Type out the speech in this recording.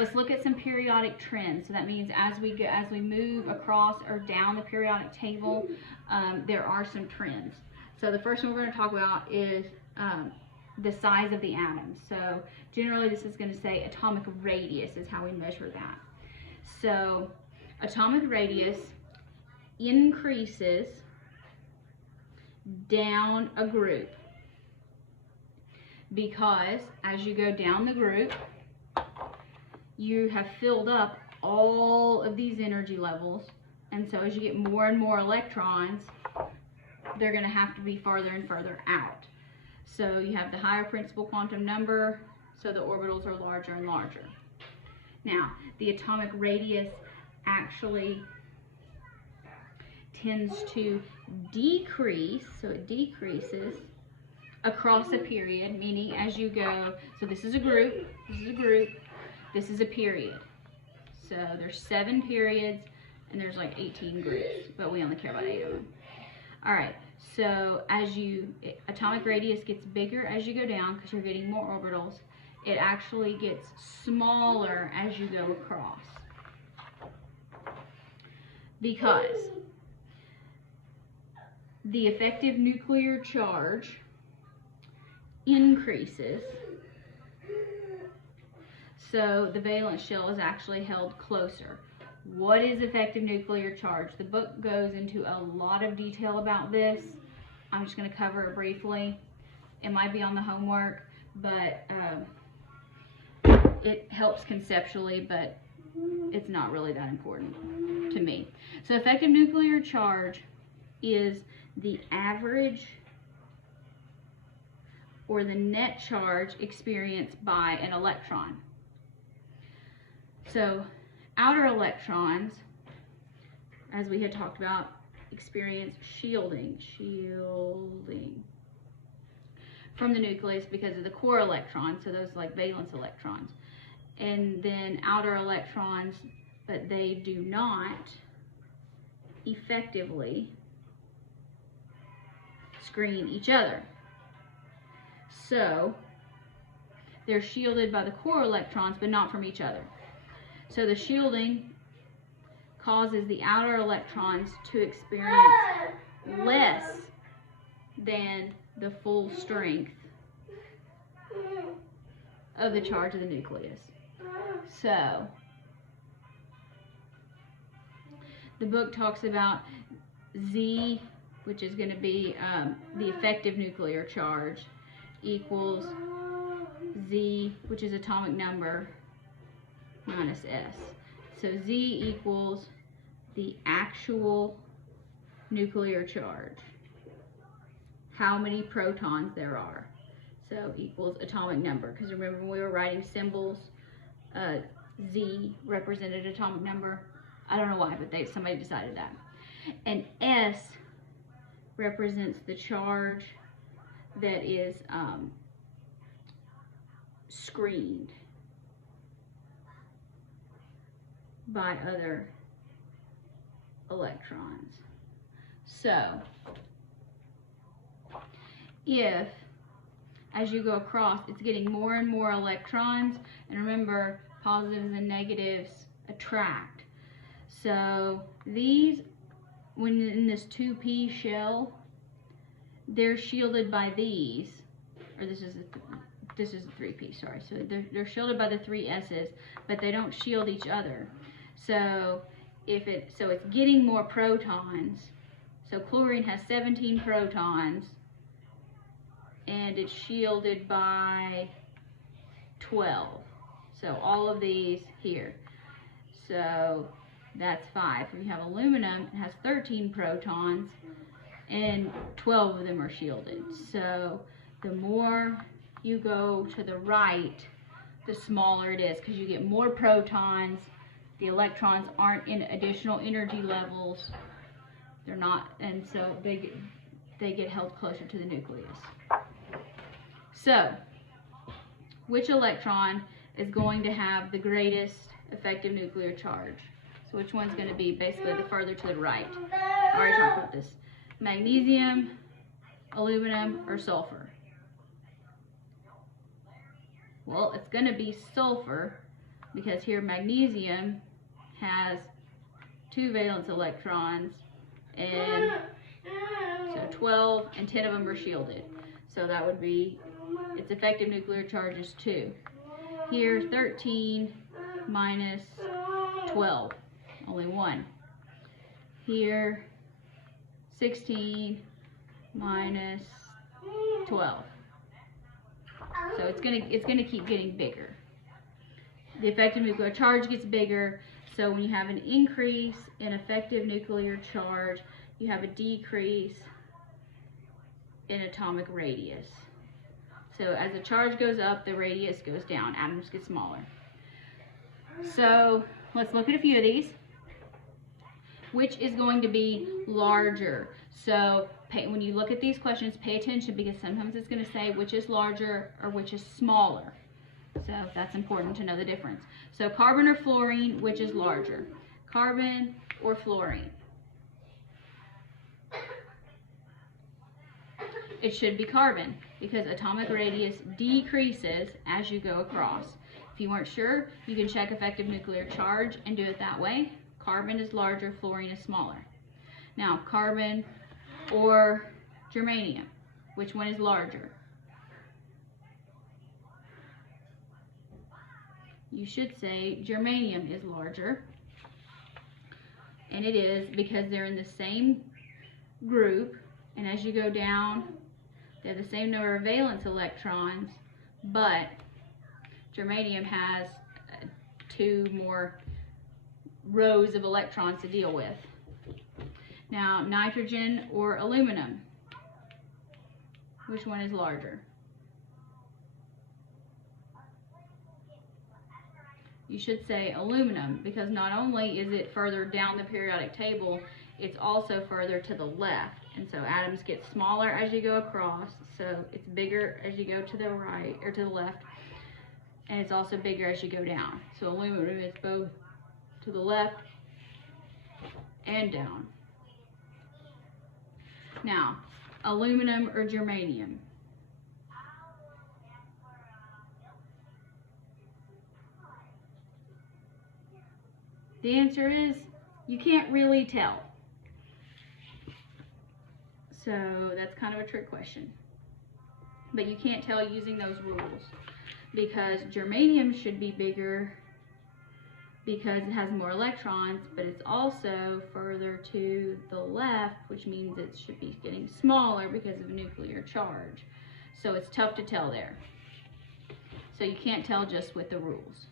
let's look at some periodic trends. So that means as we move across or down the periodic table, there are some trends. So the first one we're going to talk about is the size of the atoms. So generally this is going to say atomic radius is how we measure that. So atomic radius increases down a group because as you go down the group, you have filled up all of these energy levels, and so as you get more and more electrons, they're going to have to be farther and further out. So you have the higher principal quantum number, so the orbitals are larger and larger. Now, the atomic radius actually tends to decrease, so it decreases across a period, meaning as you go, so this is a group, this is a group, this is a period. So there's 7 periods and there's like 18 groups, but we only care about 8 of them. All right, so as atomic radius gets bigger as you go down because you're getting more orbitals, it actually gets smaller as you go across. Because the effective nuclear charge increases, so the valence shell is actually held closer. What is effective nuclear charge? The book goes into a lot of detail about this. I'm just going to cover it briefly. It might be on the homework, but it helps conceptually, but it's not really that important to me. So effective nuclear charge is the average or the net charge experienced by an electron. So outer electrons, as we had talked about, experience shielding from the nucleus because of the core electrons, so those like valence electrons. And then outer electrons, but they do not effectively screen each other. So they're shielded by the core electrons, but not from each other. So the shielding causes the outer electrons to experience less than the full strength of the charge of the nucleus. So the book talks about Z, which is going to be the effective nuclear charge, equals Z, which is atomic number, minus S. So Z equals the actual nuclear charge, how many protons there are. So equals atomic number, because remember when we were writing symbols, Z represented atomic number. I don't know why, but somebody decided that. And S represents the charge that is screened by other electrons. So if as you go across it's getting more and more electrons, and remember positives and negatives attract, so these, when in this 2p shell, they're shielded by these, or this is a 3p, sorry. So they're shielded by the 3 S's, but they don't shield each other. So it's getting more protons. So chlorine has 17 protons, and it's shielded by 12. So all of these here. So that's 5. If you have aluminum, it has 13 protons, and 12 of them are shielded. So the more you go to the right, the smaller it is, because you get more protons. The electrons aren't in additional energy levels. They're not, and so they get held closer to the nucleus. So, which electron is going to have the greatest effective nuclear charge? So which one's going to be basically the further to the right? I already talked about this. Magnesium, aluminum, or sulfur? Well, it's going to be sulfur because here magnesium has 2 valence electrons, and so 12 and 10 of them are shielded. So that would be, its effective nuclear charge is 2. Here 13 minus 12, only 1. Here 16 minus 12. So it's gonna keep getting bigger. The effective nuclear charge gets bigger, so when you have an increase in effective nuclear charge, you have a decrease in atomic radius. So as the charge goes up, the radius goes down, atoms get smaller. So let's look at a few of these. Which is going to be larger? So when you look at these questions, pay attention, because sometimes it's going to say which is larger or which is smaller. So that's important to know the difference. So carbon or fluorine, which is larger? Carbon or fluorine? It should be carbon, because atomic radius decreases as you go across. If you weren't sure, you can check effective nuclear charge and do it that way. Carbon is larger, fluorine is smaller. Now, carbon or germanium, which one is larger? You should say germanium is larger, and it is because they're in the same group, and as you go down, they have the same number of valence electrons, but germanium has 2 more rows of electrons to deal with. Now, nitrogen or aluminum, which one is larger? You should say aluminum, because not only is it further down the periodic table, it's also further to the left, and so atoms get smaller as you go across, so it's bigger as you go to the right or to the left, and it's also bigger as you go down. So aluminum is both to the left and down. Now, aluminum or germanium? The answer is you can't really tell. So that's kind of a trick question. But you can't tell using those rules, because germanium should be bigger because it has more electrons, but it's also further to the left, which means it should be getting smaller because of nuclear charge. So it's tough to tell there. So you can't tell just with the rules.